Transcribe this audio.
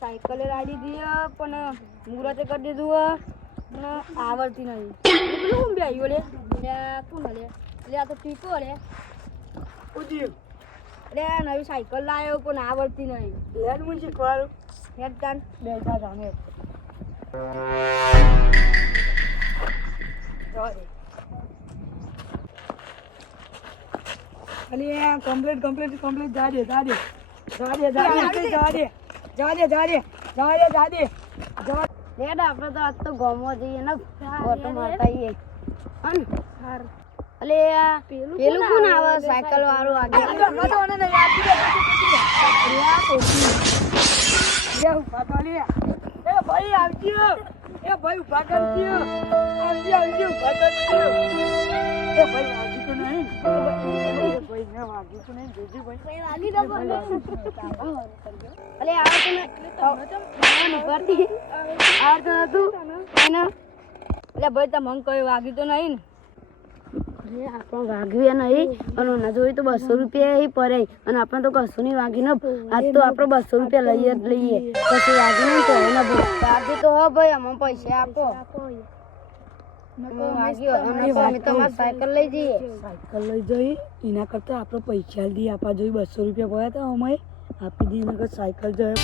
સાયકલે લાડી દીએ પણ મુરતે કરી દીધું પણ આવડતી નહીં પેલું કોણ બે આવ્યો લે કોણ લે એટલે આ તો ટીકો લે અરે નવી સાયકલ લાવ્યો પણ આવડતી નહીં લેન હું શીખવાડું હેડ તાન બેઠા જામે અલી કમ્પ્લીટ જા દે લેડ આપણે તો આજ તો ગામમાં જઈએ ને ઓટો મારતા આવીએ અલે પેલું કોણ આવે સાયકલ વાળું આગળ ભાઈ આવજો એ ભાઈ ઉભા કરજો આવજો ઉભા કરજો એ ભાઈ વાગી તો નહીં ભાઈ ને વાગી તો નહીં જોજી ભાઈ વાગી દો અલે આવ તો પરથી આવ તો તું એને એટલે ભાઈ તમને કોઈ વાગી તો નહીં ને આપણે વાગ્યું નહીં અને ના જોઈ તો 200 રૂપિયા પડે અને આપણે તો કશું નહીં વાગી ને આજ તો આપણે 200 રૂપિયા લઈએ જ લઈએ પછી વાગી નહીં તો એના વાગી તો હો ભાઈ અમને પૈસા આપો સાયકલ લઈ જઈએ એના કરતા આપણે પૈસા દઈએ આપવા જોઈએ 200 રૂપિયા પડ્યા હતા અમે આપી દઈએ નકર સાયકલ જોઈએ